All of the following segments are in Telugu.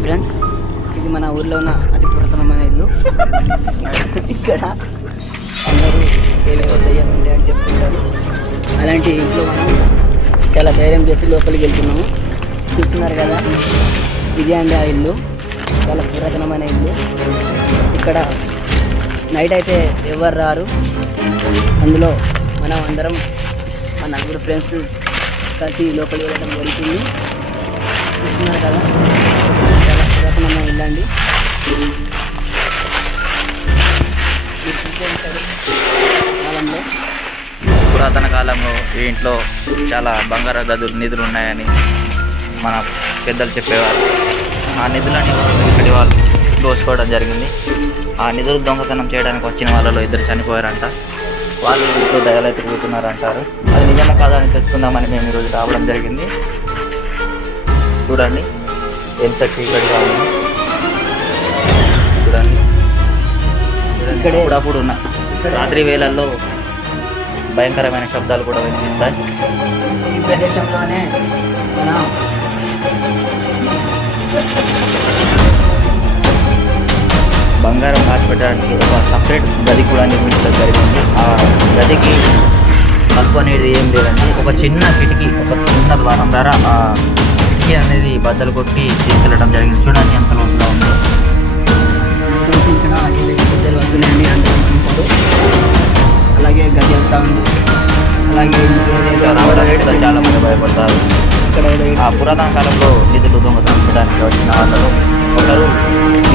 హాయ్ ఫ్రెండ్స్, ఇది మన ఊర్లో ఉన్న అతి పురాతనమైన ఇల్లు. ఇక్కడ అందరూ ఏవేవో దయ్యాలు ఉంటాయి అని చెప్తుంటారు. అలాంటి ఇంట్లో మనం చాలా ధైర్యం చేసి లోపలికి వెళ్తున్నాము. చూస్తున్నారు కదా, ఇదే అండి ఆ ఇల్లు. చాలా పురాతనమైన ఇల్లు. ఇక్కడ నైట్ అయితే ఎవరు రారు. అందులో మనం అందరం మా నలుగురు ఫ్రెండ్స్ కలిసి లోపలికి వెళ్ళడం జరుగుతుంది. చూస్తున్నారు కదా, చాలా పురాతనమైన ఇల్లు అండి. కాలంలో పురాతన కాలంలో ఈ ఇంట్లో చాలా బంగారు గదులు నిధులు ఉన్నాయని మన పెద్దలు చెప్పేవారు. ఆ నిధులని ఇక్కడి వాళ్ళు దోచుకోవడం జరిగింది. ఆ నిధులు దొంగతనం చేయడానికి వచ్చిన వాళ్ళలో 2 చనిపోయారంట. వాళ్ళు ఇంట్లో దయాలు తిరుగుతున్నారంటారు. అది నిజమా కాదా అని తెలుసుకుందామని మేము ఈరోజు రావడం జరిగింది. చూడండి ఎంత చీకటిగా ఉంది. చూడండి ఇక్కడ అప్పుడప్పుడు రాత్రి వేళల్లో భయంకరమైన శబ్దాలు కూడా వినిపిస్తాయి. ఈ ప్రదేశంలోనే బంగారం దాచిపెట్టడానికి ఒక సపరేట్ గది కూడా నిర్మించడం జరిగింది. ఆ గదికి తలుపు అనేది ఏం లేదండి. ఒక చిన్న కిటికీ, ఒక చిన్న ద్వారం ద్వారా ఆ కిటికీ అనేది బద్దలు కొట్టి తీసుకెళ్ళడం జరిగింది. చూడండి ఎంత లోతుగా ఉందో. ఇక్కడ పెద్దలు వస్తున్నాయండి అనుకుంటున్నారు. అలాగే గజల్ సౌండ్, అలాగే రావడానికి చాలా మంది భయపడతారు. ఇక్కడ ఆ పురాతన కాలంలో నిధులు దొంగతనం చేయడానికి వచ్చిన వాళ్ళలో ఒకరు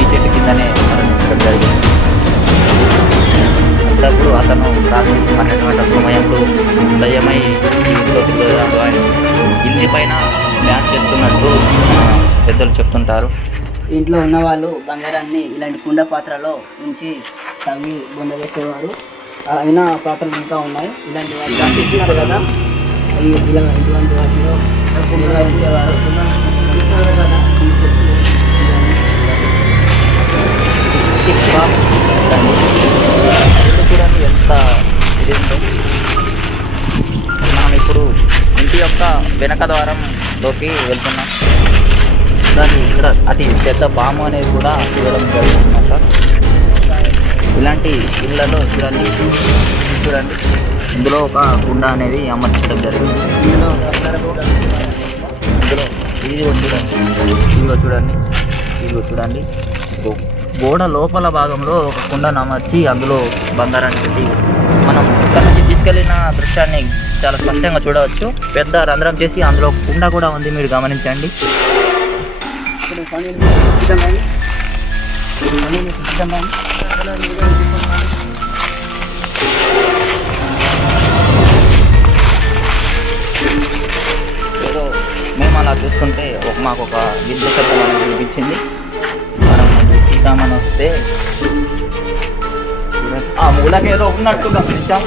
ఈ చెట్టు కిందనే మరణించడం జరిగింది. అప్పుడు అతను రాత్రి 12 గంటల సమయంలో దయ్యమై ఇంటి పైన డ్యాన్స్ చేస్తున్నట్టు పెద్దలు చెప్తుంటారు. ఇంట్లో ఉన్న వాళ్ళు బంగారాన్ని ఇలాంటి కుండ పాత్రలో ఉంచి తవ్వి బొంద వేసేవారు. అయినా పాత్రలు ఇంకా ఉన్నాయి. ఇలాంటి వాళ్ళు ఇచ్చినారు కదా, ఇలా ఇటువంటి వాటిలో నిర్వహించేవారు కదా. చూడండి ఎంత ఇదేంటో. మనం ఇప్పుడు ఇంటి యొక్క వెనక ద్వారంలోకి వెళ్తున్నాం. దాన్ని ఇక్కడ అతి పెద్ద బాము అనేది కూడా ఇవ్వడం జరుగుతుందంట. ఇలాంటి ఇళ్ళలో చూడండి ఇందులో ఒక కుండ అనేది అమర్చడం జరిగింది. ఇందులో చూడండి గోడ లోపల భాగంలో ఒక కుండను అమర్చి అందులో బంగారాన్ని పెట్టి మనం ఇక్కడ నుంచి తీసుకెళ్ళిన దృశ్యాన్ని చాలా స్పష్టంగా చూడవచ్చు. పెద్ద రంధ్రం చేసి అందులో కుండ కూడా ఉంది, మీరు గమనించండి. ఏదో మేము అలా చూస్తుంటే మాకు ఒక విద్య శబ్దం అనేది వినిపించింది. మనం చూద్దామని వస్తే ఆ మూలకి ఏదో ఉన్నట్టు గమనించాం.